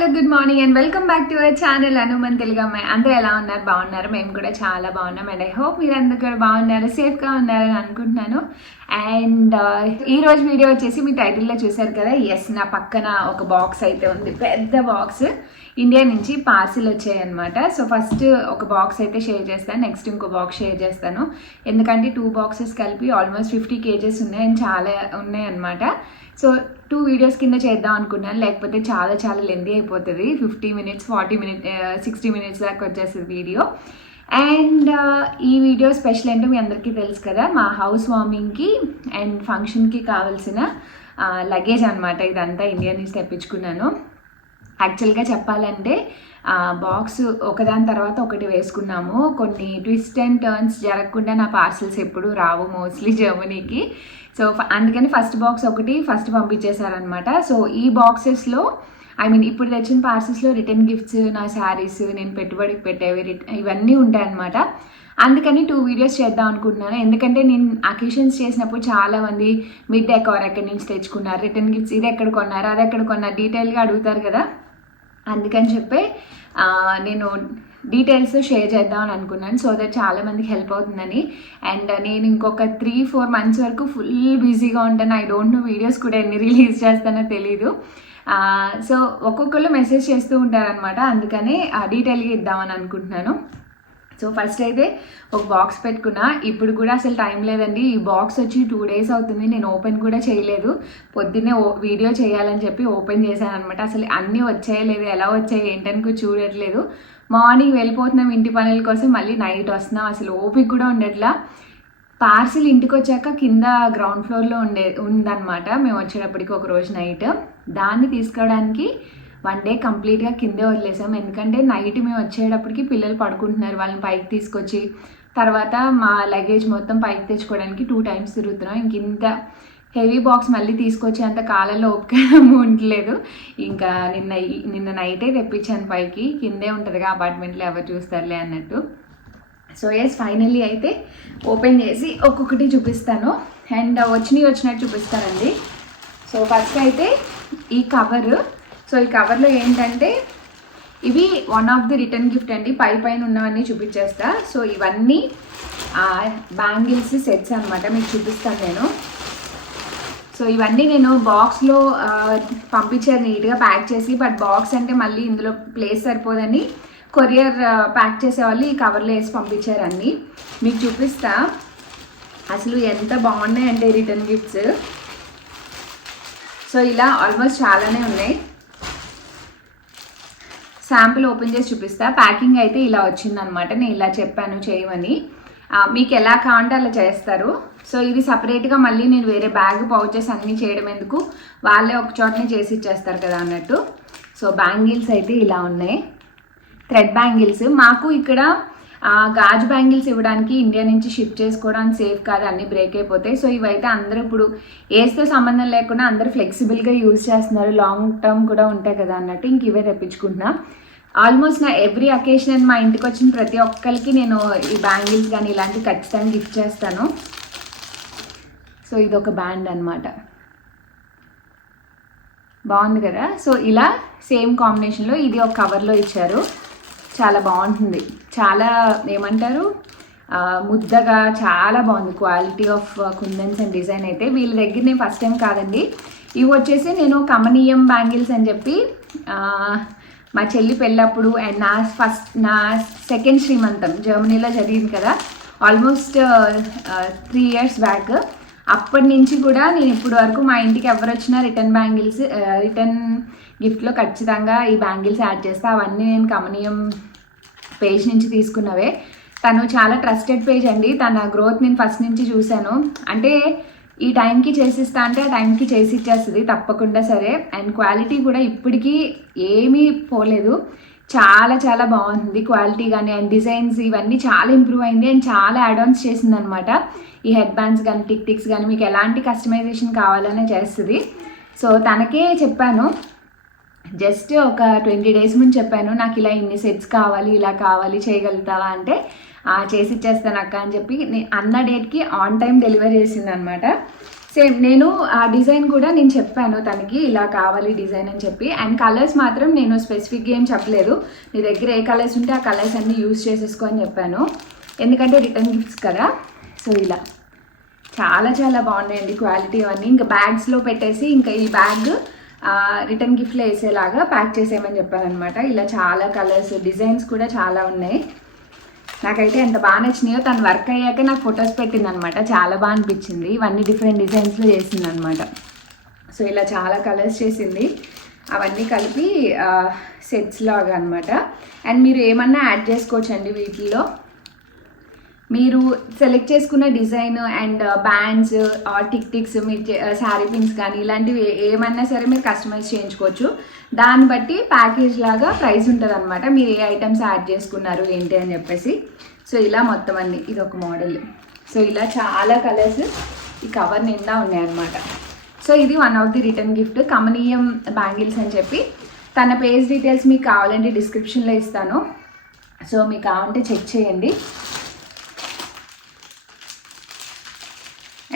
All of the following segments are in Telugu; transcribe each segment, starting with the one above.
Hello good morning and welcome back to our channel అనుమన్ తెలుగు అమ్మాయి. అందరూ ఎలా ఉన్నారు? బాగున్నారు. మేము కూడా చాలా బాగున్నాం అండ్ ఐ హోప్ మీరు అందరూ కూడా బాగున్నారు, సేఫ్గా ఉన్నారని అనుకుంటున్నాను. అండ్ ఈరోజు వీడియో వచ్చేసి మీ టైటిల్లో చూసారు కదా. ఎస్, నా పక్కన ఒక బాక్స్ అయితే ఉంది, పెద్ద బాక్స్. ఇండియా నుంచి పార్సిల్ వచ్చాయన్నమాట. సో ఫస్ట్ ఒక బాక్స్ అయితే షేర్ చేస్తాను, నెక్స్ట్ ఇంకో బాక్స్ షేర్ చేస్తాను. ఎందుకంటే 2 బాక్సెస్ కలిపి ఆల్మోస్ట్ 50 kgs ఉన్నాయి అండ్ చాలా ఉన్నాయన్నమాట. సో 2 వీడియోస్ కింద చేద్దాం అనుకున్నాను, లేకపోతే చాలా చాలా లెందీ అయిపోతుంది. 50 minutes 40 minutes 60 minutes దాకా వచ్చేస్తుంది వీడియో. అండ్ ఈ వీడియో స్పెషల్ ఏంటో మీ అందరికీ తెలుసు కదా, మా హౌస్ వార్మింగ్కి అండ్ ఫంక్షన్కి కావాల్సిన లగేజ్ అనమాట. ఇదంతా ఇండియా నుంచి తెప్పించుకున్నాను. యాక్చువల్గా చెప్పాలంటే బాక్స్ ఒకదాని తర్వాత ఒకటి వేసుకున్నాము. కొన్ని ట్విస్ట్ అండ్ టర్న్స్ జరగకుండా నా పార్సల్స్ ఎప్పుడు రావు మోస్ట్లీ జర్మనీకి. సో అందుకని ఫస్ట్ బాక్స్ ఒకటి ఫస్ట్ పంపించేశారనమాట. సో ఈ బాక్సెస్లో ఇప్పుడు తెచ్చిన పార్సల్స్లో రిటర్న్ గిఫ్ట్స్, నా శారీస్, నేను పెట్టుబడికి పెట్టేవి ఇవన్నీ ఉంటాయన్నమాట. అందుకని 2 వీడియోస్ చేద్దాం అనుకుంటున్నాను. ఎందుకంటే నేను అకేషన్స్ చేసినప్పుడు చాలామంది మిడ్ డెకార్ ఎక్కడి నుంచి తెచ్చుకున్నారు, రిటర్న్ గిఫ్ట్స్ ఇది ఎక్కడ కొన్నారు, అది ఎక్కడ కొన్నారు, డీటెయిల్గా అడుగుతారు కదా. అందుకని చెప్పి నేను డీటెయిల్స్ షేర్ చేద్దామని అనుకున్నాను, సో దట్ చాలామందికి హెల్ప్ అవుతుందని. అండ్ నేను ఇంకొక 3-4 months వరకు ఫుల్ బిజీగా ఉంటాను. ఐ డోంట్ నో వీడియోస్ కూడా ఎన్ని రిలీజ్ చేస్తానో తెలీదు. సో ఒక్కొక్కళ్ళు మెసేజ్ చేస్తూ ఉంటారనమాట, అందుకని డీటెయిల్గా ఇద్దామని అనుకుంటున్నాను. సో ఫస్ట్ అయితే ఒక బాక్స్ పెట్టుకున్నా. ఇప్పుడు కూడా అసలు టైం లేదండి. ఈ బాక్స్ వచ్చి 2 days అవుతుంది, నేను ఓపెన్ కూడా చేయలేదు. పొద్దున్నే వీడియో చేయాలని చెప్పి ఓపెన్ చేశాను అనమాట. అసలు అన్నీ వచ్చాయో లేదు, ఎలా వచ్చాయి ఏంటని చూడట్లేదు. మార్నింగ్ వెళ్ళిపోతున్నాం ఇంటి పనుల కోసం, మళ్ళీ నైట్ వస్తున్నాం. అసలు ఓపిక కూడా ఉండట్లా. పార్సిల్ ఇంటికి వచ్చాక కింద గ్రౌండ్ ఫ్లోర్లో ఉందన్నమాట. మేము వచ్చేటప్పటికి ఒక రోజు నైట్ దాన్ని తీసుకోవడానికి 1 day కంప్లీట్గా కిందే వదిలేసాం. ఎందుకంటే నైట్ మేము వచ్చేటప్పటికి పిల్లలు పడుకుంటున్నారు, వాళ్ళని పైకి తీసుకొచ్చి తర్వాత మా లగేజ్ మొత్తం పైకి తెచ్చుకోవడానికి 2 times తిరుగుతున్నాం. ఇంత హెవీ బాక్స్ మళ్ళీ తీసుకొచ్చి అంత కాలంలో ఓపిక ఉండలేదు. ఇంకా నిన్న నైటే తెప్పించాను పైకి, కిందే ఉంటుందిగా అపార్ట్మెంట్లో, ఎవరు చూస్తారులే అన్నట్టు. సో ఎస్, ఫైనల్లీ అయితే ఓపెన్ చేసి ఒక్కొక్కటి చూపిస్తాను అండ్ వచ్చినట్టు చూపిస్తానండి. సో ఫస్ట్ అయితే ఈ కవర్. సో ఈ కవర్లో ఏంటంటే ఇవి one of the return gift అండి. పైన ఉన్నవన్నీ చూపించేస్తా. సో ఇవన్నీ బ్యాంగిల్స్ సెట్స్ అనమాట, మీకు చూపిస్తాను నేను. సో ఇవన్నీ నేను బాక్స్లో పంపించారు నీట్గా ప్యాక్ చేసి. బట్ బాక్స్ అంటే మళ్ళీ ఇందులో ప్లేస్ సరిపోదని కొరియర్ ప్యాక్ చేసేవాళ్ళు ఈ కవర్లో వేసి పంపించారు అన్నీ. మీకు చూపిస్తా అసలు ఎంత బాగున్నాయంటే రిటర్న్ గిఫ్ట్స్. సో ఇలా ఆల్మోస్ట్ చాలానే ఉన్నాయి. శాంపుల్ ఓపెన్ చేసి చూపిస్తా. ప్యాకింగ్ అయితే ఇలా వచ్చిందనమాట. నేను ఇలా చెప్పాను చేయమని, మీకు ఎలా కావాలంటే అలా చేస్తారు. సో ఇది సపరేట్గా మళ్ళీ నేను వేరే బ్యాగ్ పౌచెస్ అన్నీ చేయడం ఎందుకు, వాళ్ళే ఒక చోటనే చేసి ఇచ్చేస్తారు కదా అన్నట్టు. సో బ్యాంగిల్స్ అయితే ఇలా ఉన్నాయి, థ్రెడ్ బ్యాంగిల్స్. మాకు ఇక్కడ గాజు బ్యాంగిల్స్ ఇవ్వడానికి ఇండియా నుంచి షిప్ చేసుకోవడానికి సేఫ్ కాదు, అన్నీ బ్రేక్ అయిపోతాయి. సో ఇవైతే అందరూ ఇప్పుడు ఏజ్తో సంబంధం లేకుండా అందరూ ఫ్లెక్సిబుల్గా యూజ్ చేస్తున్నారు, లాంగ్ టర్మ్ కూడా ఉంటాయి కదా అన్నట్టు ఇంక ఇవే తెప్పించుకుంటున్నా. ఆల్మోస్ట్ నా ఎవ్రీ అకేషన్ మా ఇంటికి వచ్చిన ప్రతి ఒక్కరికి నేను ఈ బ్యాంగిల్స్ కానీ ఇలాంటివి ఖచ్చితంగా గిఫ్ట్ చేస్తాను. సో ఇది ఒక బ్యాండ్ అనమాట, బాగుంది కదా. సో ఇలా సేమ్ కాంబినేషన్లో ఇది ఒక కవర్లో ఇచ్చారు, చాలా బాగుంటుంది. చాలా ఏమంటారు ముద్దగా, చాలా బాగుంది. Quality of kundans and design అయితే వీళ్ళ దగ్గర నేను ఫస్ట్ టైం కాదండి. ఇవి వచ్చేసి నేను కమనీయం బ్యాంగిల్స్ అని చెప్పి మా చెల్లి పెళ్ళప్పుడు అండ్ నా సెకండ్ శ్రీమంతం జర్మనీలో జరిగింది కదా, ఆల్మోస్ట్ 3 years బ్యాక్. అప్పటి నుంచి కూడా నేను ఇప్పటి వరకు మా ఇంటికి ఎవరు వచ్చినా రిటర్న్ గిఫ్ట్లో ఖచ్చితంగా ఈ బ్యాంగిల్స్ యాడ్ చేస్తా. అవన్నీ నేను కమనీయం పేజ్ నుంచి తీసుకున్నవే. తను చాలా ట్రస్టెడ్ పేజ్ అండి, తన గ్రోత్ నేను ఫస్ట్ నుంచి చూశాను. అంటే ఈ టైంకి చేసిస్తా అంటే ఆ టైంకి చేసి ఇచ్చేస్తుంది తప్పకుండా సరే. అండ్ క్వాలిటీ కూడా ఇప్పటికీ ఏమీ పోలేదు, చాలా చాలా బాగుంది క్వాలిటీ కానీ. అండ్ డిజైన్స్ ఇవన్నీ చాలా ఇంప్రూవ్ అయింది అండ్ చాలా యాడ్-ఆన్స్ చేసింది అనమాట. ఈ హెడ్ బ్యాండ్స్ కానీ టిక్స్ కానీ మీకు ఎలాంటి కస్టమైజేషన్ కావాలనే చేస్తుంది. సో తనకే చెప్పాను, జస్ట్ ఒక 20 days ముందు చెప్పాను, నాకు ఇలా ఇన్ని సెట్స్ కావాలి, ఇలా కావాలి, చేయగలుగుతావా అంటే చేసి ఇచ్చేస్తాను అక్క అని చెప్పి అన్న డేట్కి ఆన్ టైం డెలివరీ చేసింది అనమాట. సేమ్ నేను ఆ డిజైన్ కూడా నేను చెప్పాను తనకి ఇలా కావాలి డిజైన్ అని చెప్పి. అండ్ కలర్స్ మాత్రం నేను స్పెసిఫిక్గా ఏం చెప్పలేదు, నీ దగ్గర ఏ కలర్స్ ఉంటే ఆ కలర్స్ అన్నీ యూజ్ చేసేసుకో అని చెప్పాను, ఎందుకంటే రిటర్న్ గిఫ్ట్స్ కదా. సో ఇలా చాలా చాలా బాగున్నాయండి క్వాలిటీ అవన్నీ. ఇంకా బ్యాగ్స్లో పెట్టేసి ఇంకా ఈ బ్యాగ్ రిటర్న్ గిఫ్ట్లో వేసేలాగా ప్యాక్ చేసేయమని చెప్పాను అనమాట. ఇలా చాలా కలర్స్ డిజైన్స్ కూడా చాలా ఉన్నాయి. నాకైతే ఎంత బాగా నచ్చినాయో, తను వర్క్ అయ్యాక నాకు ఫొటోస్ పెట్టింది అనమాట, చాలా బాగా అనిపించింది. ఇవన్నీ డిఫరెంట్ డిజైన్స్లో చేసింది అనమాట. సో ఇలా చాలా కలర్స్ చేసింది, అవన్నీ కలిపి సెట్స్ లాగా అనమాట. అండ్ మీరు ఏమన్నా యాడ్ చేసుకోవచ్చండి వీటిల్లో, మీరు సెలెక్ట్ చేసుకున్న డిజైన్ అండ్ బ్యాండ్స్ టిక్స్ మీరు శారీ పిన్స్ కానీ ఇలాంటివి ఏమన్నా సరే మీరు కస్టమైజ్ చేయించుకోవచ్చు. దాన్ని బట్టి ప్యాకేజ్ లాగా ప్రైస్ ఉంటుంది అనమాట, మీరు ఏ ఐటమ్స్ యాడ్ చేసుకున్నారు ఏంటి అని చెప్పేసి. సో ఇలా మొత్తం అన్ని ఇది ఒక మోడల్. సో ఇలా చాలా కలర్స్ ఈ కవర్ నిండా ఉన్నాయన్నమాట. సో ఇది one of the return gift, కమనీయం బ్యాంగిల్స్ అని చెప్పి. తన పేజ్ డీటెయిల్స్ మీకు కావాలంటే డిస్క్రిప్షన్లో ఇస్తాను, సో మీకు కావాలంటే చెక్ చేయండి.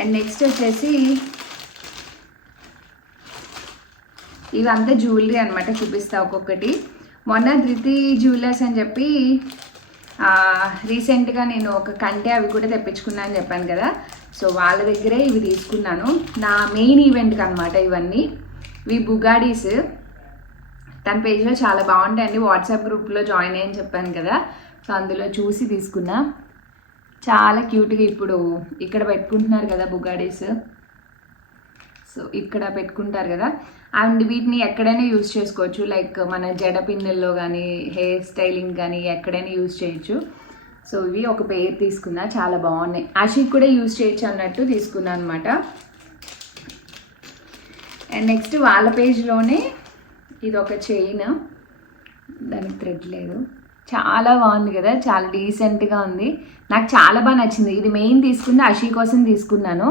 అండ్ నెక్స్ట్ వచ్చేసి ఇవంతా జ్యువెలరీ అనమాట, చూపిస్తా ఒక్కొక్కటి. మొన్న ధృతి జ్యువెలర్స్ అని చెప్పి రీసెంట్గా నేను ఒక కంటే అవి కూడా తెప్పించుకున్నా అని చెప్పాను కదా, సో వాళ్ళ దగ్గరే ఇవి తీసుకున్నాను నా మెయిన్ ఈవెంట్కి అనమాట. ఇవన్నీ ఇవి బుగాడీస్, తన పేజ్లో చాలా బాగుంటాయండి, వాట్సాప్ గ్రూప్లో జాయిన్ అయ్యని చెప్పాను కదా, సో అందులో చూసి తీసుకున్నా. చాలా క్యూట్గా ఇప్పుడు ఇక్కడ పెట్టుకుంటున్నారు కదా బుగాడీస్, సో ఇక్కడ పెట్టుకుంటారు కదా. అండ్ వీటిని ఎక్కడైనా యూజ్ చేసుకోవచ్చు, లైక్ మన జడ పిన్నుల్లో కానీ హెయిర్ స్టైలింగ్ కానీ ఎక్కడైనా యూజ్ చేయొచ్చు. సో ఇవి ఒక పేర్ తీసుకున్నా, చాలా బాగున్నాయి. ఆషిక్ కూడా యూజ్ చేయొచ్చు అన్నట్టు తీసుకున్నా అనమాట. అండ్ నెక్స్ట్ వాళ్ళ పేజ్లోనే ఇది ఒక చైన్, దానికి థ్రెడ్ లేదు, చాలా బాగుంది కదా, చాలా డీసెంట్గా ఉంది, నాకు చాలా బాగా నచ్చింది. ఇది మెయిన్ తీసుకుంది అషీ కోసం తీసుకున్నాను.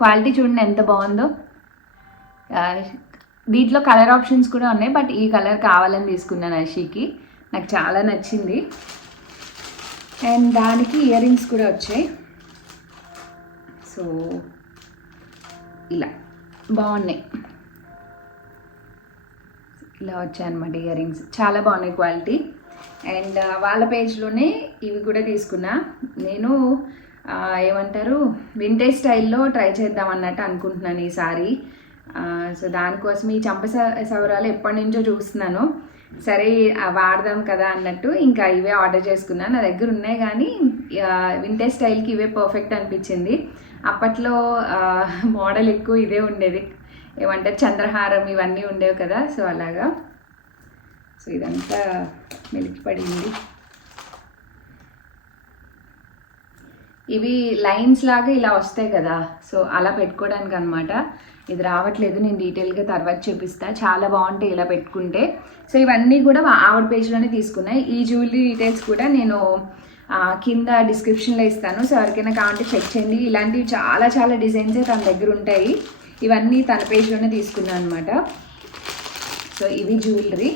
క్వాలిటీ చూడండి ఎంత బాగుందో. దీంట్లో కలర్ ఆప్షన్స్ కూడా ఉన్నాయి, బట్ ఈ కలర్ కావాలని తీసుకున్నాను అషీకి, నాకు చాలా నచ్చింది. అండ్ దానికి ఇయర్ రింగ్స్ కూడా వచ్చాయి, సో ఇలా బాగున్నాయి, ఇలా వచ్చాయన్నమాట ఇయర్ రింగ్స్, చాలా బాగున్నాయి క్వాలిటీ. అండ్ వాళ్ళ పేజ్లోనే ఇవి కూడా తీసుకున్నా నేను, ఏమంటారు వింటేజ్ స్టైల్లో ట్రై చేద్దాం అన్నట్టు అనుకుంటున్నాను ఈసారి. సో దానికోసం ఈ చంప సవరాలు ఎప్పటి నుంచో చూస్తున్నాను, సరే వాడదాం కదా అన్నట్టు ఇంకా ఇవే ఆర్డర్ చేసుకున్నాను. నా దగ్గర ఉన్నాయి కానీ వింటేజ్ స్టైల్కి ఇవే పర్ఫెక్ట్ అనిపించింది. అప్పట్లో మోడల్ ఎక్కువ ఇదే ఉండేది, ఏమంటారు చంద్రహారం ఇవన్నీ ఉండేవి కదా, సో అలాగా. సో ఇదంతా మెలికిపడింది. ఇవి లైన్స్ లాగా ఇలా వస్తాయి కదా, సో అలా పెట్టుకోవడానికి అనమాట. ఇది రావట్లేదు, నేను డీటెయిల్గా తర్వాత చూపిస్తా, చాలా బాగుంటాయి ఇలా పెట్టుకుంటే. సో ఇవన్నీ కూడా ఆవిడ పేజ్లోనే తీసుకున్నాయి. ఈ జ్యువెలరీ డీటెయిల్స్ కూడా నేను కింద డిస్క్రిప్షన్లో ఇస్తాను, సో ఎవరికైనా కావాలంటే చెక్ చేయండి. ఇలాంటివి చాలా చాలా డిజైన్సే తన దగ్గర ఉంటాయి, ఇవన్నీ తన పేజ్లోనే తీసుకున్నాను అనమాట. సో ఇవి జ్యువెలరీ.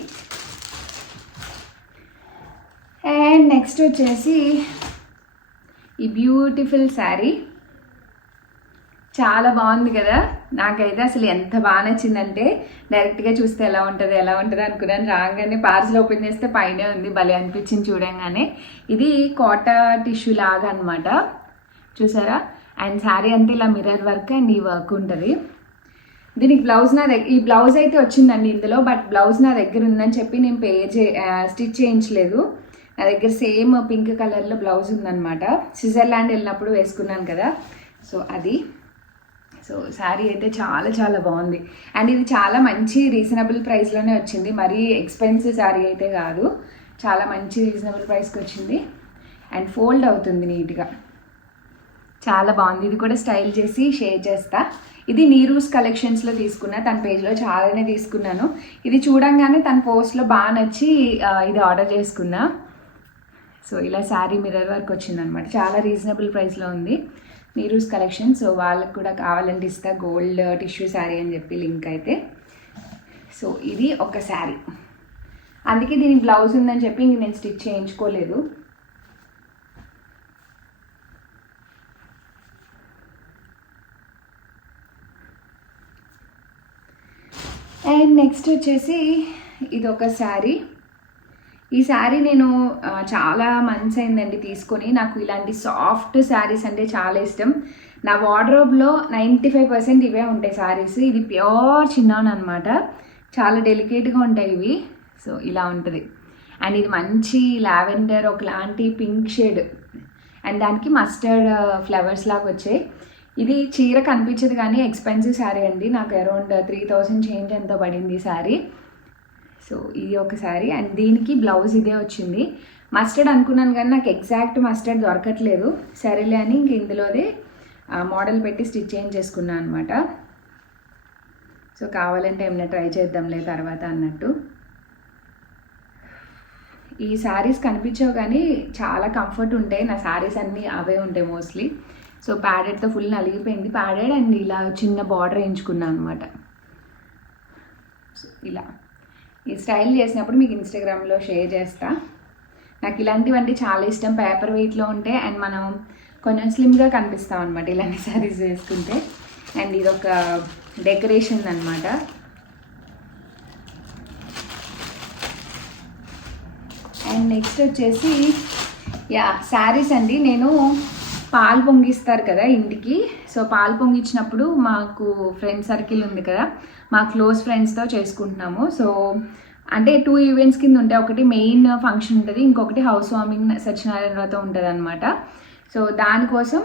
అండ్ నెక్స్ట్ వచ్చేసి ఈ బ్యూటిఫుల్ శారీ, చాలా బాగుంది కదా, నాకైతే అసలు ఎంత బాగా నచ్చిందంటే డైరెక్ట్గా చూస్తే ఎలా ఉంటుంది అనుకున్నాను, రాగానే పార్సల్ ఓపెన్ చేస్తే పైనే ఉంది, భలే అనిపించింది చూడంగానే. ఇది కోటా టిష్యూ లాగా అనమాట, చూసారా. అండ్ శారీ అంతా ఇలా మిర్రర్ వర్క్ అండ్ ఈ వర్క్ ఉంటుంది. దీనికి బ్లౌజ్ ఈ బ్లౌజ్ అయితే వచ్చిందండి ఇందులో, బట్ బ్లౌజ్ నా దగ్గర ఉందని చెప్పి నేను స్టిచ్ చేయించలేదు. నా దగ్గర సేమ్ పింక్ కలర్లో బ్లౌజ్ ఉందన్నమాట, స్విట్జర్లాండ్ వెళ్ళినప్పుడు వేసుకున్నాను కదా, సో అది. సో శారీ అయితే చాలా చాలా బాగుంది. అండ్ ఇది చాలా మంచి రీజనబుల్ ప్రైస్లోనే వచ్చింది, మరీ ఎక్స్పెన్సివ్ శారీ అయితే కాదు, చాలా మంచి రీజనబుల్ ప్రైస్కి వచ్చింది. అండ్ ఫోల్డ్ అవుతుంది నీట్గా, చాలా బాగుంది. ఇది కూడా స్టైల్ చేసి షేర్ చేస్తా. ఇది నీరూస్ కలెక్షన్స్లో తీసుకున్నా, తన పేజ్లో చాలానే తీసుకున్నాను. ఇది చూడంగానే తన పోస్ట్లో బాగా నచ్చి ఇది ఆర్డర్ చేసుకున్నా. సో ఇలా శారీ మిర్రర్ వర్క్ వచ్చిందనమాట, చాలా రీజనబుల్ ప్రైస్లో ఉంది నీరూస్ కలెక్షన్. సో వాళ్ళకి కూడా కావాలంటే ఇస్తా, గోల్డ్ టిష్యూ శారీ అని చెప్పి లింక్ అయితే. సో ఇది ఒక శారీ, అందుకే దీనికి బ్లౌజ్ ఉందని చెప్పి ఇంక నేను స్టిచ్ చేయించుకోలేదు. నెక్స్ట్ వచ్చేసి ఇది ఒక శారీ. ఈ శారీ నేను చాలా మంత్స్ అయిందండి తీసుకొని. నాకు ఇలాంటి సాఫ్ట్ శారీస్ అంటే చాలా ఇష్టం. నా వార్డ్రోబ్లో 95% ఇవే ఉంటాయి శారీస్. ఇది ప్యూర్ చిన్నాన్ అనమాట, చాలా డెలికేట్గా ఉంటాయి ఇవి. సో ఇలా ఉంటుంది. అండ్ ఇది మంచి లావెండర్, ఒకలాంటి పింక్ షేడ్, అండ్ దానికి మస్టర్డ్ ఫ్లవర్స్ లాగా వచ్చాయి. ఇది చీర కనిపించదు కానీ ఎక్స్పెన్సివ్ శారీ అండి. నాకు అరౌండ్ 3000 చేంజ్ ఎంతో పడింది శారీ. సో ఇది ఒక శారీ, అండ్ దీనికి బ్లౌజ్ ఇదే వచ్చింది. మస్టర్డ్ అనుకున్నాను కానీ నాకు ఎగ్జాక్ట్ మస్టర్డ్ దొరకట్లేదు. సరేలే అని ఇంక ఇందులోదే మోడల్ పెట్టి స్టిచ్ చేసుకున్నాను అనమాట. సో కావాలంటే ఏమైనా ట్రై చేద్దాంలే తర్వాత అన్నట్టు. ఈ శారీస్ కనిపించవు కానీ చాలా కంఫర్ట్ ఉంటాయి. నా శారీస్ అన్నీ అవే ఉంటాయి మోస్ట్లీ. సో ప్యాడెడ్తో ఫుల్ నలిగిపోయింది ప్యాడెడ్, అండ్ ఇలా చిన్న బార్డర్ వేయించుకున్నాను అనమాట. సో ఇలా ఈ స్టైల్ చేసినప్పుడు మీకు ఇన్స్టాగ్రామ్లో షేర్ చేస్తా. నాకు ఇలాంటివంటే చాలా ఇష్టం. పేపర్ వెయిట్లో ఉంటే అండ్ మనం కొంచెం స్లిమ్గా కనిపిస్తాం అనమాట ఇలాంటి శారీస్ వేసుకుంటే. అండ్ ఇది ఒక డెకరేషన్ అనమాట. అండ్ నెక్స్ట్ వచ్చేసి శారీస్ అండి. నేను పాలు పొంగిస్తారు కదా ఇంటికి. సో పాలు పొంగించినప్పుడు మాకు ఫ్రెండ్ సర్కిల్ ఉంది కదా, మా క్లోజ్ ఫ్రెండ్స్తో చేసుకుంటున్నాము. సో అంటే 2 ఈవెంట్స్ కింద ఉంటాయి. ఒకటి మెయిన్ ఫంక్షన్ ఉంటుంది, ఇంకొకటి హౌస్ వార్మింగ్ సత్యనారాయణ వ్రతం ఉంటుంది అనమాట. సో దానికోసం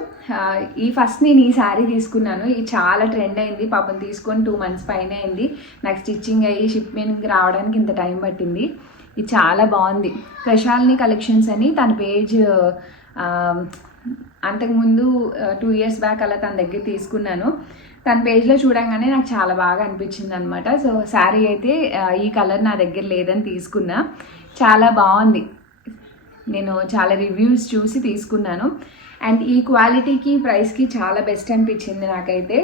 ఫస్ట్ నేను ఈ శారీ తీసుకున్నాను. ఇది చాలా ట్రెండ్ అయింది పాపం, తీసుకొని 2 months పైన అయింది. నాకు స్టిచ్చింగ్ అయ్యి షిప్మెంట్కి రావడానికి ఇంత టైం పట్టింది. ఇది చాలా బాగుంది. ప్రశాలిని కలెక్షన్స్ అని తన పేజ్, అంతకుముందు 2 years బ్యాక్ అలా తన దగ్గర తీసుకున్నాను. తన పేజ్లో చూడంగానే నాకు చాలా బాగా అనిపించింది అనమాట. సో శారీ అయితే ఈ కలర్ నా దగ్గర లేదని తీసుకున్నా. చాలా బాగుంది. నేను చాలా రివ్యూస్ చూసి తీసుకున్నాను. అండ్ ఈ క్వాలిటీకి ప్రైస్కి చాలా బెస్ట్ అనిపించింది నాకైతే.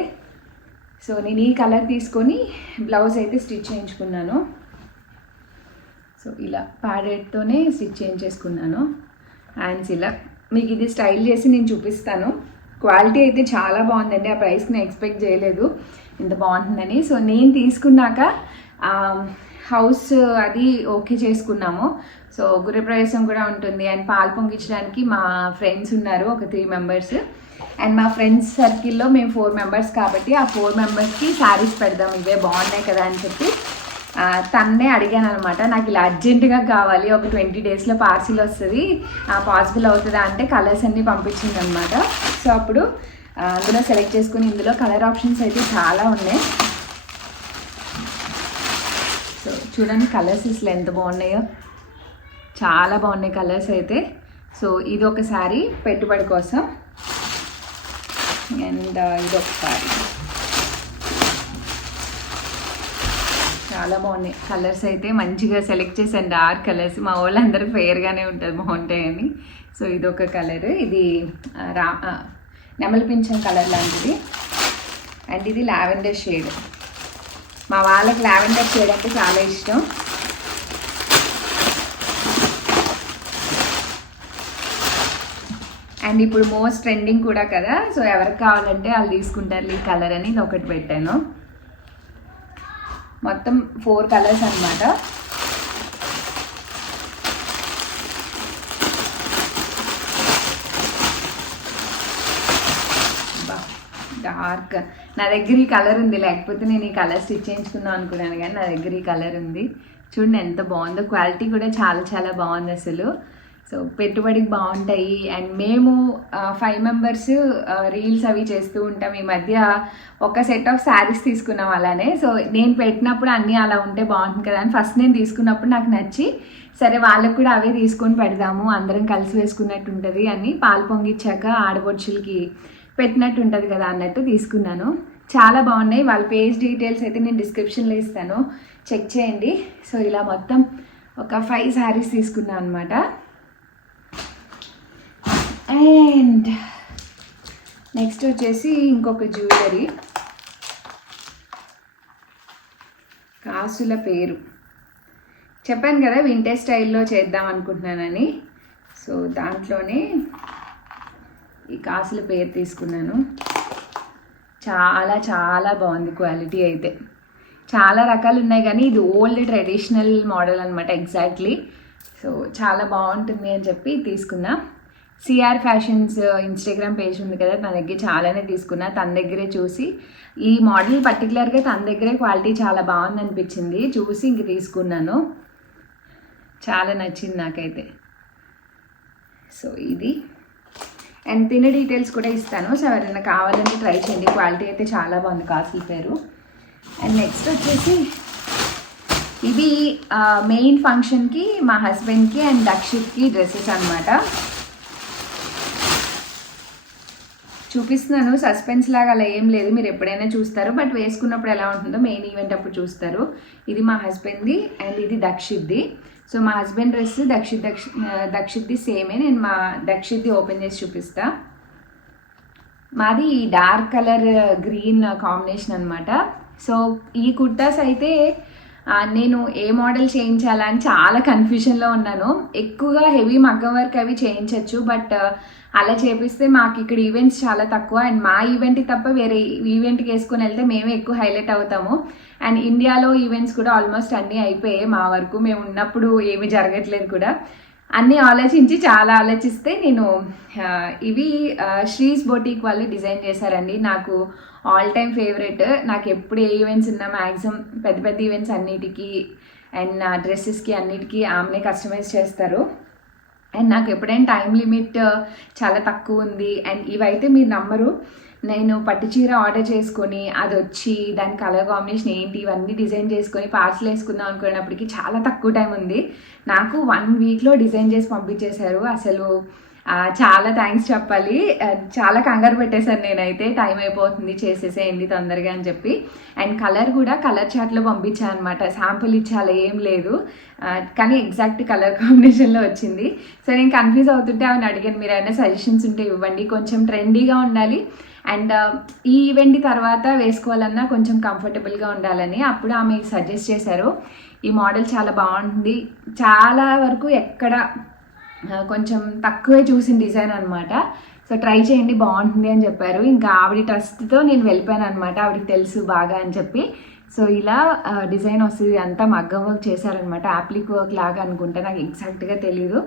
సో నేను ఈ కలర్ తీసుకొని బ్లౌజ్ అయితే స్టిచ్ చేయించుకున్నాను. సో ఇలా ప్యాడెడ్తోనే స్టిచ్ చేయించేసుకున్నాను. హ్యాండ్స్ ఇలా మీకు ఇది స్టైల్ చేసి నేను చూపిస్తాను. క్వాలిటీ అయితే చాలా బాగుందండి. ఆ ప్రైస్కి నేను ఎక్స్పెక్ట్ చేయలేదు ఇంత బాగుంటుందని. సో నేను తీసుకున్నాక హౌస్ అది ఓకే చేసుకున్నాము. సో గృహప్రవేశం కూడా ఉంటుంది అండ్ పాలు పొంగించడానికి మా ఫ్రెండ్స్ ఉన్నారు ఒక 3 members. అండ్ మా ఫ్రెండ్స్ సర్కిల్లో మేము 4 members కాబట్టి ఆ 4 membersకి శారీస్ పెడదాం, ఇవే బాగున్నాయి కదా అని చెప్పి తన్నే అడిగాను అనమాట. నాకు ఇలా అర్జెంటుగా కావాలి, ఒక 20 daysలో పార్సిల్ వస్తుంది, పాసిబుల్ అవుతుందా అంటే కలర్స్ అన్నీ పంపించింది అనమాట. సో అప్పుడు అందులో సెలెక్ట్ చేసుకుని, ఇందులో కలర్ ఆప్షన్స్ అయితే చాలా ఉన్నాయి. సో చూడండి కలర్స్ అసలు ఎంత బాగున్నాయో, చాలా బాగున్నాయి కలర్స్ అయితే. సో ఇది ఒక శారీ పెట్టుబడి కోసం, అండ్ ఇది ఒక శారీ చాలా బాగున్నాయి. కలర్స్ అయితే మంచిగా సెలెక్ట్ చేశాను, డార్క్ కలర్స్. మా వాళ్ళందరూ ఫెయిర్గానే ఉంటుంది బాగుంటాయని. సో ఇది ఒక కలర్, ఇది నెమలి పింఛన్ కలర్ లాంటిది. అండ్ ఇది లావెండర్ షేడ్. మా వాళ్ళకి లావెండర్ షేడ్ అంటే చాలా ఇష్టం. అండ్ ఇప్పుడు మోస్ట్ ట్రెండింగ్ కూడా కదా, సో ఎవరికి కావాలంటే వాళ్ళు తీసుకుంటారు ఈ కలర్ అని ఇది ఒకటి పెట్టాను. మొత్తం 4 కలర్స్ అన్నమాట. డార్క్, నా దగ్గర ఈ కలర్ ఉంది, లేకపోతే నేను ఈ కలర్ స్టిచ్ చేయించుకుందాం అనుకున్నాను కానీ నా దగ్గర ఈ కలర్ ఉంది. చూడండి ఎంత బాగుందో, క్వాలిటీ కూడా చాలా చాలా బాగుంది అసలు. సో పెట్టుబడికి బాగుంటాయి. అండ్ మేము 5 members రీల్స్ అవి చేస్తూ ఉంటాం. ఈ మధ్య ఒక సెట్ ఆఫ్ శారీస్ తీసుకున్నాం అలానే. సో నేను పెట్టినప్పుడు అన్నీ అలా ఉంటే బాగుంటుంది కదా అని ఫస్ట్ నేను తీసుకున్నప్పుడు నాకు నచ్చి, సరే వాళ్ళకు కూడా అవే తీసుకొని పెడదాము, అందరం కలిసి వేసుకున్నట్టు ఉంటుంది అని, పాలు పొంగిచ్చాక ఆడపడుచులకి పెట్టినట్టు ఉంటుంది కదా అన్నట్టు తీసుకున్నాను. చాలా బాగున్నాయి. వాళ్ళ పేజ్ డీటెయిల్స్ అయితే నేను డిస్క్రిప్షన్లో ఇస్తాను, చెక్ చేయండి. సో ఇలా మొత్తం ఒక 5 శారీస్ తీసుకున్నాను అనమాట. అండ్ నెక్స్ట్ వచ్చేసి ఇంకొక జ్యువెలరీ, కాసుల పేరు చెప్పాను కదా వింటేజ్ స్టైల్లో చేద్దాం అనుకుంటున్నానని. సో దాంట్లోనే ఈ కాసుల పేరు తీసుకున్నాను. చాలా చాలా బాగుంది క్వాలిటీ అయితే. చాలా రకాలు ఉన్నాయి కానీ ఇది ఓల్డ్ ట్రెడిషనల్ మోడల్ అనమాట ఎగ్జాక్ట్లీ. సో చాలా బాగుంటుంది అని చెప్పి తీసుకున్నా. సిఆర్ ఫ్యాషన్స్ ఇన్స్టాగ్రామ్ పేజ్ ఉంది కదా, తన దగ్గర చాలానే తీసుకున్నా. తన దగ్గరే చూసి ఈ మోడల్ పర్టికులర్గా తన దగ్గరే క్వాలిటీ చాలా బాగుంది అనిపించింది, చూసి ఇంక తీసుకున్నాను. చాలా నచ్చింది నాకైతే. సో ఇది అండ్ తినే డీటెయిల్స్ కూడా ఇస్తాను, సో ఎవరైనా కావాలంటే ట్రై చేయండి. క్వాలిటీ అయితే చాలా బాగుంది, కాస్ట్లీ పేరు. అండ్ నెక్స్ట్ వచ్చేసి ఇవి మెయిన్ ఫంక్షన్కి మా హస్బెండ్కి అండ్ దక్షిత్కి డ్రెస్సెస్ అనమాట. చూపిస్తున్నాను, సస్పెన్స్ లాగా అలా ఏం లేదు, మీరు ఎప్పుడైనా చూస్తారు, బట్ వేసుకున్నప్పుడు ఎలా ఉంటుందో మెయిన్ ఈవెంట్ అప్పుడు చూస్తారు. ఇది మా హస్బెండ్ది అండ్ ఇది దక్షిత్ది. సో మా హస్బెండ్ డ్రెస్ దక్షిత్ది సేమే. నేను మా దక్షిత్ది ఓపెన్ చేసి చూపిస్తా. మాది డార్క్ కలర్ గ్రీన్ కాంబినేషన్ అనమాట. సో ఈ కుర్తాస్ అయితే నేను ఏ మోడల్ చేయించాలా అని చాలా కన్ఫ్యూజన్లో ఉన్నాను. ఎక్కువగా హెవీ మగ్గం వర్క్ అవి చేయించవచ్చు, బట్ అలా చేపిస్తే మాకు ఇక్కడ ఈవెంట్స్ చాలా తక్కువ అండ్ మా ఈవెంట్కి తప్ప వేరే ఈవెంట్కి వేసుకొని వెళ్తే మేమే ఎక్కువ హైలైట్ అవుతాము. అండ్ ఇండియాలో ఈవెంట్స్ కూడా ఆల్మోస్ట్ అన్నీ అయిపోయాయి, మా వరకు మేము ఉన్నప్పుడు ఏమీ జరగట్లేదు కూడా. అన్నీ చాలా ఆలోచిస్తే నేను ఇవి శ్రీస్ బొటీక్ వాళ్ళు డిజైన్ చేశారండి. నాకు ఆల్ టైమ్ ఫేవరెట్. నాకు ఎప్పుడు ఏ ఈవెంట్స్ ఉన్నా మ్యాక్సిమం పెద్ద పెద్ద ఈవెంట్స్ అన్నిటికీ అండ్ నా డ్రెస్సెస్కి అన్నిటికీ ఆమెనే కస్టమైజ్ చేస్తారు. అండ్ నాకు ఎప్పుడైనా టైం లిమిట్ చాలా తక్కువ ఉంది. అండ్ ఇవైతే మీరు నమ్మరు, నేను పట్టు చీర ఆర్డర్ చేసుకొని అది వచ్చి దాని కలర్ కాంబినేషన్ ఏంటి ఇవన్నీ డిజైన్ చేసుకొని పార్సల్ వేసుకుందాం అనుకున్నప్పటికీ చాలా తక్కువ టైం ఉంది. నాకు 1 వీక్లో డిజైన్ చేసి పంపించేశారు. అసలు చాలా థ్యాంక్స్ చెప్పాలి. చాలా కంగారు పెట్టేశాను నేనైతే, టైం అయిపోతుంది చేసేసేయండి తొందరగా అని చెప్పి. అండ్ కలర్ కూడా కలర్ చార్ట్లో పంపించాను అనమాట, శాంపుల్ ఇచ్చి అలా ఏం లేదు, కానీ ఎగ్జాక్ట్ కలర్ కాంబినేషన్లో వచ్చింది. సో నేను కన్ఫ్యూజ్ అవుతుంటే ఆమెను అడిగాను, మీరు ఏమైనా సజెషన్స్ ఉంటే ఇవ్వండి, కొంచెం ట్రెండీగా ఉండాలి అండ్ ఈ ఈవెంట్ తర్వాత వేసుకోవాలన్నా కొంచెం కంఫర్టబుల్గా ఉండాలని. అప్పుడు ఆమె సజెస్ట్ చేశారు, ఈ మోడల్ చాలా బాగుంటుంది, చాలా వరకు ఎక్కడ కొంచెం తక్కువే చూసిన డిజైన్ అనమాట, సో ట్రై చేయండి బాగుంటుంది అని చెప్పారు. ఇంకా ఆవిడ ట్రస్ట్తో నేను వెళ్ళిపోయాను అనమాట, ఆవిడకి తెలుసు బాగా అని చెప్పి. సో ఇలా డిజైన్ వస్తుంది, అంతా మగ్గం వర్క్ చేశారనమాట, యాప్లిక్ వర్క్ లాగా అనుకుంటా, నాకు ఎగ్జాక్ట్గా తెలీదు.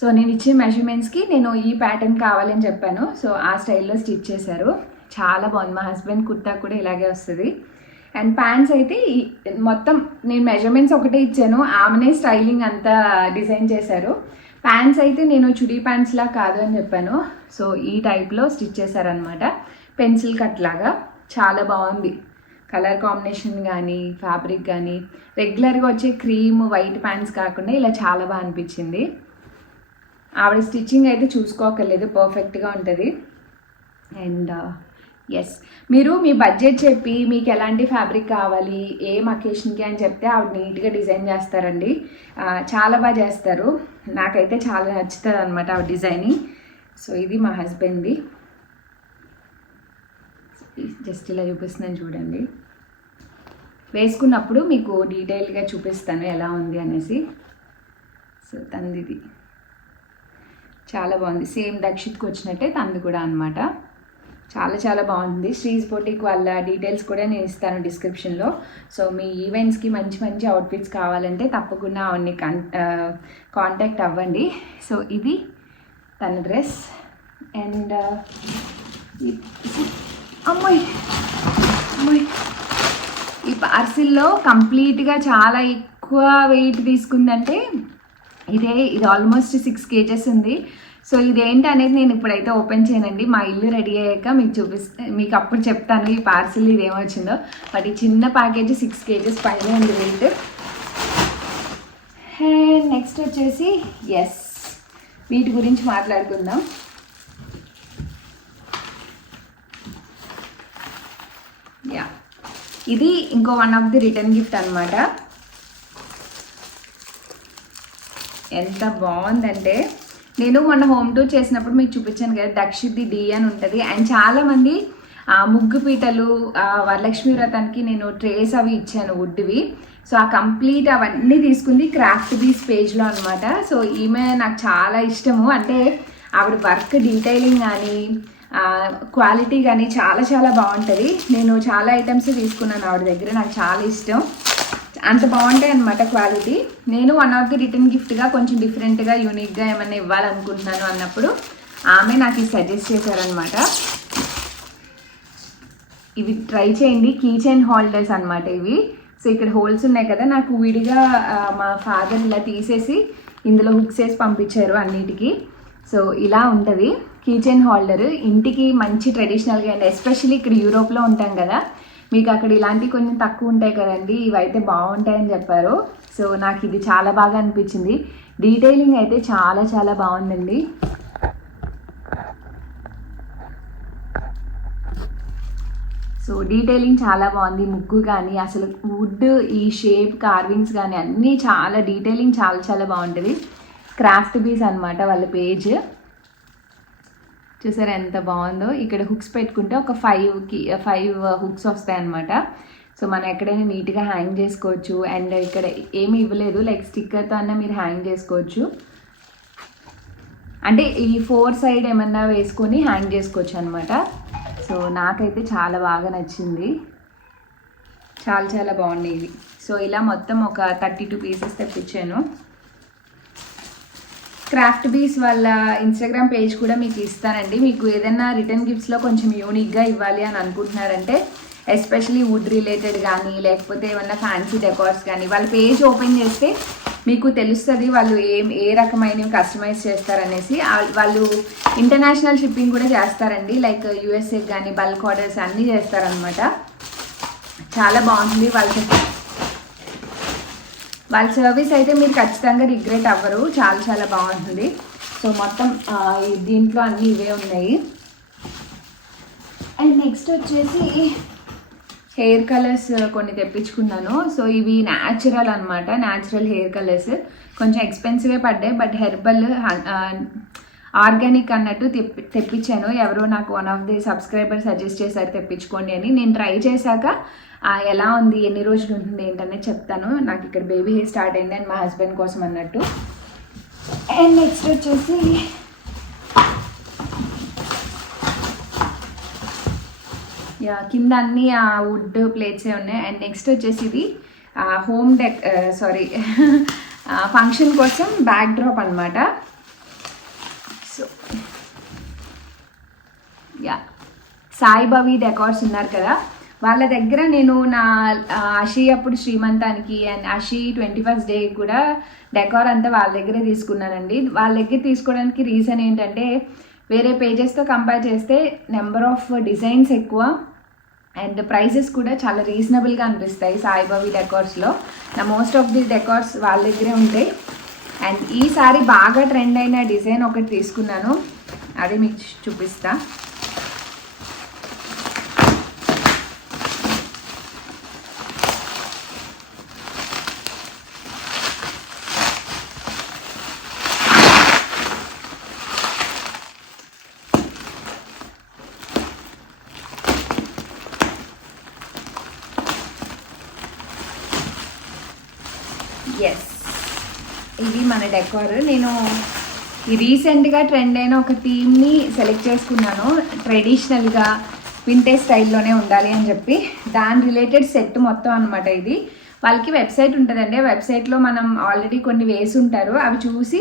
సో నేను ఇచ్చే మెజర్మెంట్స్కి నేను ఈ ప్యాటర్న్ కావాలని చెప్పాను, సో ఆ స్టైల్లో స్టిచ్ చేశారు. చాలా బాగుంది. మా హస్బెండ్ కుర్తా కూడా ఇలాగే వస్తుంది. అండ్ ప్యాంట్స్ అయితే మొత్తం నేను మెజర్మెంట్స్ ఒకటే ఇచ్చాను, ఆమెనే స్టైలింగ్ అంతా డిజైన్ చేశారు. ప్యాంట్స్ అయితే నేను చుడీ ప్యాంట్స్లా కాదు అని చెప్పాను, సో ఈ టైప్లో స్టిచ్ చేశారనమాట, పెన్సిల్ కట్ లాగా. చాలా బాగుంది కలర్ కాంబినేషన్ కానీ ఫ్యాబ్రిక్ కానీ, రెగ్యులర్గా వచ్చే క్రీమ్ వైట్ ప్యాంట్స్ కాకుండా ఇలా చాలా బాగా అనిపించింది. ఆవిడ స్టిచ్చింగ్ అయితే చూసుకోకర్లేదు, పర్ఫెక్ట్గా ఉంటుంది. అండ్ ఎస్, మీరు మీ బడ్జెట్ చెప్పి మీకు ఎలాంటి ఫ్యాబ్రిక్ కావాలి ఏం అకేషన్కి అని చెప్తే ఆవిడ నీట్గా డిజైన్ చేస్తారండి, చాలా బాగా చేస్తారు. నాకైతే చాలా నచ్చుతుంది అనమాట ఆవిడ డిజైనింగ్. సో ఇది మా హస్బెండ్ది, జస్ట్ ఇలా చూపిస్తున్నాను చూడండి, వేసుకున్నప్పుడు మీకు డీటెయిల్గా చూపిస్తాను ఎలా ఉంది అనేసి. సో తందిది చాలా బాగుంది, సేమ్ దక్షిత్కి వచ్చినట్టే తంది కూడా అనమాట, చాలా బాగుంది. శ్రీస్ బొటిక్ వాళ్ళ డీటెయిల్స్ కూడా నేను ఇస్తాను డిస్క్రిప్షన్లో. సో మీ ఈవెంట్స్కి మంచి మంచి అవుట్ఫిట్స్ కావాలంటే తప్పకుండా అవన్నీ కాంటాక్ట్ అవ్వండి. సో ఇది తన డ్రెస్. అండ్ అమ్మాయి ఈ పార్సిల్లో కంప్లీట్గా చాలా ఎక్కువ వెయిట్ తీసుకుందంటే ఇది ఆల్మోస్ట్ 6 kgs ఉంది. సో ఇదేంటి అనేది నేను ఇప్పుడైతే ఓపెన్ చేయనండి, మా ఇల్లు రెడీ అయ్యాక మీకు అప్పుడు చెప్తాను ఈ పార్సిల్ ఇదేమొచ్చిందో. బట్ ఈ చిన్న ప్యాకేజ్ 6 kgs పైన ఉంది వెయిట్. అండ్ నెక్స్ట్ వచ్చేసి ఎస్, వీటి గురించి మాట్లాడుకుందాం. యా, ఇది ఇంకో one of the return gift అనమాట. ఎంత బాగుందంటే, నేను మొన్న హోమ్ టూర్ చేసినప్పుడు మీకు చూపించాను కదా, దక్షిత్ది డి అని ఉంటుంది. అండ్ చాలామంది ముగ్గు పీటలు వరలక్ష్మి వ్రతానికి నేను ట్రేస్ అవి ఇచ్చాను వుడ్వి. సో ఆ కంప్లీట్ అవన్నీ తీసుకుంది క్రాఫ్ట్ బీస్ పేజ్లో అనమాట. సో ఈమె నాకు చాలా ఇష్టము, అంటే ఆవిడ వర్క్ డీటెయిలింగ్ కానీ క్వాలిటీ కానీ చాలా చాలా బాగుంటుంది. నేను చాలా ఐటమ్స్ తీసుకున్నాను ఆవిడ దగ్గర, నాకు చాలా ఇష్టం, అంత బాగుంటాయి అనమాట క్వాలిటీ. నేను వన్ ఆఫ్ ది రిటర్న్ గిఫ్ట్గా కొంచెం డిఫరెంట్గా యూనిక్గా ఏమైనా ఇవ్వాలనుకుంటున్నాను అన్నప్పుడు ఆమె నాకు ఇది సజెస్ట్ చేశారనమాట. ఇవి ట్రై చేయండి, కీ చైన్ హోల్డర్స్ అనమాట ఇవి. సో ఇక్కడ హోల్స్ ఉన్నాయి కదా, నాకు విడిగా మా ఫాదర్ ఇలా తీసేసి ఇందులో హుక్స్ వేసి పంపించారు అన్నిటికీ. సో ఇలా ఉంటుంది కీ చైన్ హోల్డర్. ఇంటికి మంచి ట్రెడిషనల్గా అండి, ఎస్పెషల్లీ ఇక్కడ యూరోప్లో ఉంటాం కదా, మీకు అక్కడ ఇలాంటివి కొంచెం తక్కువ ఉంటాయి కదండి, ఇవైతే బాగుంటాయని చెప్పారు. సో నాకు ఇది చాలా బాగా అనిపించింది. డీటెయిలింగ్ అయితే చాలా చాలా బాగుందండి. సో డీటెయిలింగ్ చాలా బాగుంది, ముగ్గు కానీ అసలు వుడ్ ఈ షేప్ కార్వింగ్స్ కానీ అన్నీ చాలా డీటెయిలింగ్ చాలా చాలా బాగుంటుంది. క్రాఫ్ట్ పీస్ అనమాట వాళ్ళ పేజ్, చూసారా ఎంత బాగుందో. ఇక్కడ హుక్స్ పెట్టుకుంటే ఒక 5 హుక్స్ వస్తాయి అన్నమాట. సో మనం ఎక్కడైనా నీట్గా హ్యాంగ్ చేసుకోవచ్చు. అండ్ ఇక్కడ ఏమి ఇవ్వలేదు, లైక్ స్టిక్కర్తో అన్న మీరు హ్యాంగ్ చేసుకోవచ్చు. అంటే ఈ 4 సైడ్ ఏమన్నా వేసుకొని హ్యాంగ్ చేసుకోవచ్చు అనమాట. సో నాకైతే చాలా బాగా నచ్చింది, చాలా చాలా బాగున్నాయి ఇవి. సో ఇలా మొత్తం ఒక 32 పీసెస్ తెప్పించాను. క్రాఫ్ట్ బీస్ వాళ్ళ ఇన్స్టాగ్రామ్ పేజ్ కూడా మీకు ఇస్తానండి. మీకు ఏదైనా రిటర్న్ గిఫ్ట్స్లో కొంచెం యూనిక్గా ఇవ్వాలి అని అనుకుంటున్నారంటే, ఎస్పెషలీ వుడ్ రిలేటెడ్ కానీ లేకపోతే ఏమన్నా ఫ్యాన్సీ డెకార్స్ కానీ, వాళ్ళ పేజ్ ఓపెన్ చేస్తే మీకు తెలుస్తుంది వాళ్ళు ఏ రకమైనవి కస్టమైజ్ చేస్తారనేసి. వాళ్ళు ఇంటర్నేషనల్ షిప్పింగ్ కూడా చేస్తారండి, లైక్ యూఎస్ఏ కానీ బల్క్ ఆర్డర్స్ అన్నీ చేస్తారనమాట. చాలా బాగుంటుంది వాళ్ళ సర్వీస్ అయితే మీరు ఖచ్చితంగా రిగ్రెట్ అవ్వరు, చాలా చాలా బాగుంటుంది. సో మొత్తం దీంట్లో అన్నీ ఇవే ఉన్నాయి. అండ్ నెక్స్ట్ వచ్చేసి హెయిర్ కలర్స్ కొన్ని తెప్పించుకున్నాను. సో ఇవి న్యాచురల్ అనమాట, న్యాచురల్ హెయిర్ కలర్స్. కొంచెం ఎక్స్పెన్సివే పడ్డాయి, బట్ హెర్బల్ ఆర్గానిక్ అన్నట్టు తెప్పించాను. ఎవరో నాకు one of the subscriber suggest చేశారు తెప్పించుకోండి అని. నేను ట్రై చేశాక ఎలా ఉంది, ఎన్ని రోజులు ఉంటుంది ఏంటనేది చెప్తాను. నాకు ఇక్కడ బేబీ హెయిర్ స్టార్ట్ అయింది అండ్ మా హస్బెండ్ కోసం అన్నట్టు. అండ్ నెక్స్ట్ వచ్చేసి కింద అన్నీ వుడ్ ప్లేట్సే ఉన్నాయి. అండ్ నెక్స్ట్ వచ్చేసి ఇది హోమ్ ఫంక్షన్ కోసం బ్యాక్ డ్రాప్ అనమాట. సో సాయిబాబీ డెకార్స్ ఉన్నారు కదా, వాళ్ళ దగ్గర నేను నా అషి అప్పుడు శ్రీమంతానికి అండ్ అషి 21st డే కూడా డెకార్ అంతా వాళ్ళ దగ్గరే తీసుకున్నానండి. వాళ్ళ దగ్గర తీసుకోవడానికి రీజన్ ఏంటంటే, వేరే పేజెస్తో కంపేర్ చేస్తే నెంబర్ ఆఫ్ డిజైన్స్ ఎక్కువ అండ్ ప్రైజెస్ కూడా చాలా రీజనబుల్గా అనిపిస్తాయి సాయిబాబీ డెకార్స్లో. నా మోస్ట్ ఆఫ్ ది డెకార్స్ వాళ్ళ దగ్గరే ఉంటాయి. అండ్ ఈసారి బాగా ట్రెండ్ అయిన డిజైన్ ఒకటి తీసుకున్నాను, అది మీకు చూపిస్తా. ఎస్, ఇది మన డెకార్. నేను ఈ రీసెంట్గా ట్రెండ్ అయిన ఒక థీమ్ని సెలెక్ట్ చేసుకున్నాను, ట్రెడిషనల్గా వింటేజ్ స్టైల్లోనే ఉండాలి అని చెప్పి. దాని రిలేటెడ్ సెట్ మొత్తం అనమాట ఇది. వాళ్ళకి వెబ్సైట్ ఉంటుందండి, వెబ్సైట్లో మనం ఆల్రెడీ కొన్ని వేసి ఉంటారు, అవి చూసి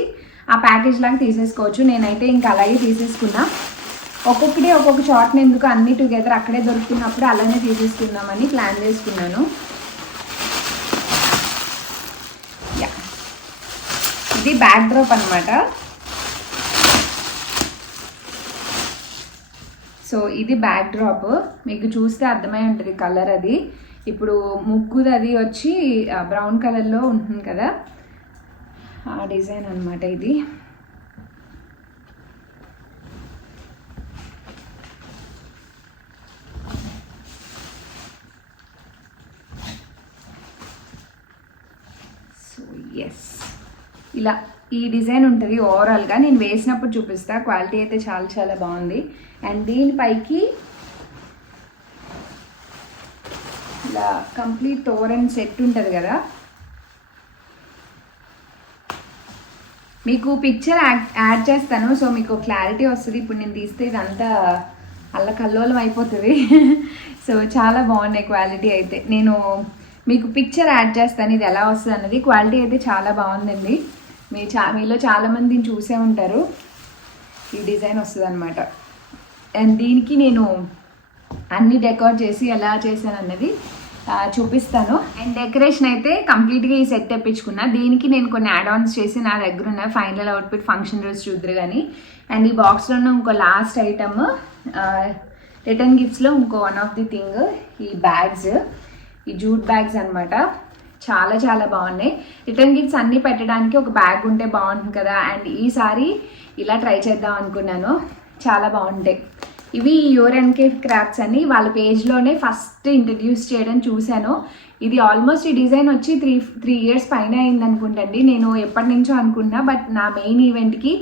ఆ ప్యాకేజ్ లాగా తీసేసుకోవచ్చు. నేనైతే ఇంకా అలాగే తీసేసుకున్నా. ఒక్కొక్కటి ఒక్కొక్క చాట్ని ఎందుకు అన్ని టుగెదర్ అక్కడే దొరుకుతున్నప్పుడు అలానే తీసేసుకుందామని ప్లాన్ చేసుకున్నాను. ఇది బ్యాక్ డ్రాప్ అనమాట. సో ఇది బ్యాక్ డ్రాప్, మీకు చూస్తే అర్థమై ఉంటుంది కలర్. అది ఇప్పుడు ముగ్గుది అది వచ్చి బ్రౌన్ కలర్లో ఉంటుంది కదా, ఆ డిజైన్ అనమాట ఇది. సో ఎస్, ఇలా ఈ డిజైన్ ఉంటుంది ఓవరాల్గా. నేను వేసినప్పుడు చూపిస్తా, క్వాలిటీ అయితే చాలా చాలా బాగుంది. అండ్ దీనిపైకి ఇలా కంప్లీట్ తోరన్ సెట్ ఉంటుంది కదా, మీకు పిక్చర్ యాడ్ చేస్తాను, సో మీకు క్లారిటీ వస్తుంది. ఇప్పుడు నేను తీస్తే ఇదంతా కల్లోలం అయిపోతుంది. సో చాలా బాగున్నాయి క్వాలిటీ అయితే. నేను మీకు పిక్చర్ యాడ్ చేస్తాను ఇది ఎలా వస్తుంది అన్నది. క్వాలిటీ అయితే చాలా బాగుందండి. మీలో చాలామందిని చూసే ఉంటారు. ఈ డిజైన్ వస్తుంది అనమాట. అండ్ దీనికి నేను అన్ని డెకోర్ చేసి ఎలా చేశాను అన్నది చూపిస్తాను. అండ్ డెకరేషన్ అయితే కంప్లీట్గా ఈ సెట్ తెప్పించుకున్నా. దీనికి నేను కొన్ని యాడ్ ఆన్స్ చేసి నా దగ్గర ఉన్న ఫైనల్ అవుట్ఫిట్ ఫంక్షన్ రోజు చూద్దరు కానీ. అండ్ ఈ బాక్స్లో ఉన్న ఇంకో లాస్ట్ ఐటమ్ రిటర్న్ గిఫ్ట్స్లో ఇంకో వన్ ఆఫ్ ది థింగ్ ఈ బ్యాగ్స్, ఈ జూట్ బ్యాగ్స్ అనమాట. చాలా చాలా బాగున్నాయి. రిటర్న్ గిఫ్ట్స్ అన్నీ పెట్టడానికి ఒక బ్యాగ్ ఉంటే బాగుంటుంది కదా. అండ్ ఈసారి ఇలా ట్రై చేద్దాం అనుకున్నాను. చాలా బాగుంటాయి ఇవి. యూఎన్కే క్రాఫ్ట్స్ అని వాళ్ళ పేజ్లోనే ఫస్ట్ ఇంట్రడ్యూస్ చేయడం చూశాను. ఇది ఆల్మోస్ట్ ఈ డిజైన్ వచ్చి త్రీ ఇయర్స్ పైన అయింది అనుకుంటండి. నేను ఎప్పటి నుంచో అనుకున్నా, బట్ నా మెయిన్ ఈవెంట్కి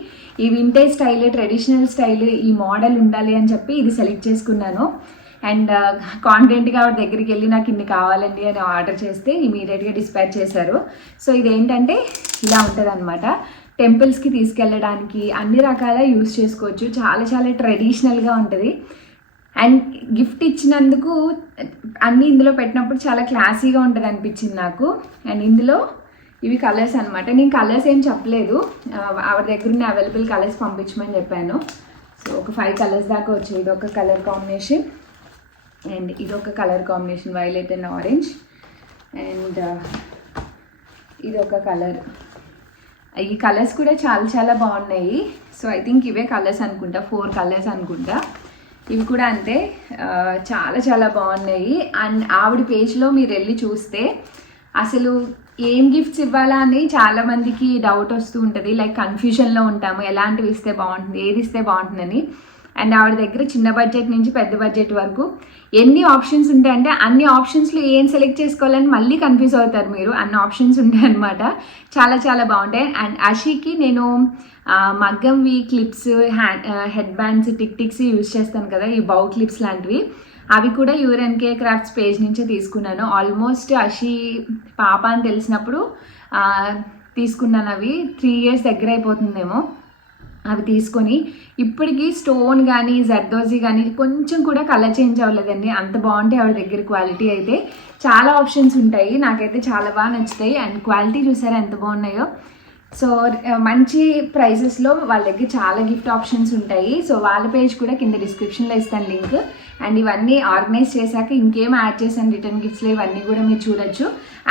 ఈ వింటేజ్ స్టైల్, ట్రెడిషనల్ స్టైల్, ఈ మోడల్ ఉండాలి అని చెప్పి ఇది సెలెక్ట్ చేసుకున్నాను. అండ్ కాన్ఫిడెంట్గా ఆవిడ దగ్గరికి వెళ్ళి నాకు ఇన్ని కావాలండి అని ఆర్డర్ చేస్తే ఇమీడియట్గా డిస్పాచ్ చేశారు. సో ఇదేంటంటే ఇలా ఉంటుంది అనమాట. టెంపుల్స్కి తీసుకెళ్ళడానికి అన్ని రకాల యూస్ చేసుకోవచ్చు. చాలా చాలా ట్రెడిషనల్గా ఉంటుంది. అండ్ గిఫ్ట్ ఇచ్చినందుకు అన్నీ ఇందులో పెట్టినప్పుడు చాలా క్లాసీగా ఉంటుంది అనిపించింది నాకు. అండ్ ఇందులో ఇవి కలర్స్ అనమాట. నేను కలర్స్ ఏం చెప్పలేదు, ఆవిడ దగ్గర ఉన్న అవైలబుల్ కలర్స్ పంపించమని చెప్పాను. సో ఒక 5 కలర్స్ దాకా వచ్చాయి. ఇది ఒక కలర్ కాంబినేషన్ అండ్ ఇది ఒక colour combination, violet and orange. And ఇది ఒక కలర్. ఈ కలర్స్ కూడా చాలా చాలా బాగున్నాయి. సో ఐ థింక్ ఇవే కలర్స్ అనుకుంటా, 4 కలర్స్ అనుకుంటా. ఇవి కూడా అంతే, చాలా చాలా బాగున్నాయి. అండ్ ఆవిడ పేజ్లో మీరు వెళ్ళి చూస్తే అసలు ఏం గిఫ్ట్స్ ఇవ్వాలా అని చాలామందికి డౌట్ వస్తూ ఉంటుంది. లైక్ కన్ఫ్యూజన్లో ఉంటాము, ఎలాంటివి ఇస్తే బాగుంటుంది, ఏది ఇస్తే బాగుంటుందని. అండ్ ఆవిడ దగ్గర చిన్న బడ్జెట్ నుంచి పెద్ద బడ్జెట్ వరకు ఎన్ని ఆప్షన్స్ ఉంటాయంటే అన్ని ఆప్షన్స్లో ఏం సెలెక్ట్ చేసుకోవాలని మళ్ళీ కన్ఫ్యూజ్ అవుతారు మీరు. అన్ని ఆప్షన్స్ ఉంటాయి అనమాట. చాలా చాలా బాగుంటాయి. అండ్ అషికి నేను మగ్గంవి క్లిప్స్, హెడ్ బ్యాండ్స్, టిక్స్ యూజ్ చేస్తాను కదా, ఈ బౌ క్లిప్స్ లాంటివి. అవి కూడా యూఎన్కే క్రాఫ్ట్స్ పేజ్ నుంచే తీసుకున్నాను. ఆల్మోస్ట్ అషి పాప అని తెలిసినప్పుడు తీసుకున్నాను. అవి 3 years దగ్గర అయిపోతుందేమో అవి తీసుకొని. ఇప్పటికీ స్టోన్ కానీ జర్దోజీ కానీ కొంచెం కూడా కలర్ చేంజ్ అవ్వలేదండి. అంత బాగుంటాయి ఆవిడ దగ్గర. క్వాలిటీ అయితే చాలా ఆప్షన్స్ ఉంటాయి. నాకైతే చాలా బాగా నచ్చుతాయి. అండ్ క్వాలిటీ చూసారా ఎంత బాగున్నాయో. సో మంచి ప్రైజెస్లో వాళ్ళ దగ్గర చాలా గిఫ్ట్ ఆప్షన్స్ ఉంటాయి. సో వాళ్ళ పేజ్ కూడా కింద డిస్క్రిప్షన్లో ఇస్తాను లింక్. అండ్ ఇవన్నీ ఆర్గనైజ్ చేశాక ఇంకేం యాడ్ చేశాను రిటర్న్ గిఫ్ట్స్లో ఇవన్నీ కూడా మీరు చూడొచ్చు.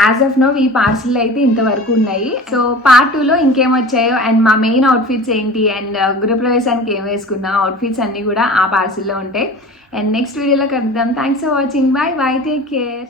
యాజ్ ఆఫ్ నో ఈ పార్సిల్ అయితే ఇంతవరకు ఉన్నాయి. సో పార్ట్ 2లో ఇంకేం వచ్చాయో అండ్ మా మెయిన్ అవుట్ఫిట్స్ ఏంటి అండ్ గృహప్రవేశానికి ఏం వేసుకున్నా అవుట్ఫిట్స్ అన్నీ కూడా ఆ పార్సిల్లో ఉంటాయి. అండ్ నెక్స్ట్ వీడియోలో కలుద్దాం. Thanks for watching. Bye bye, take care.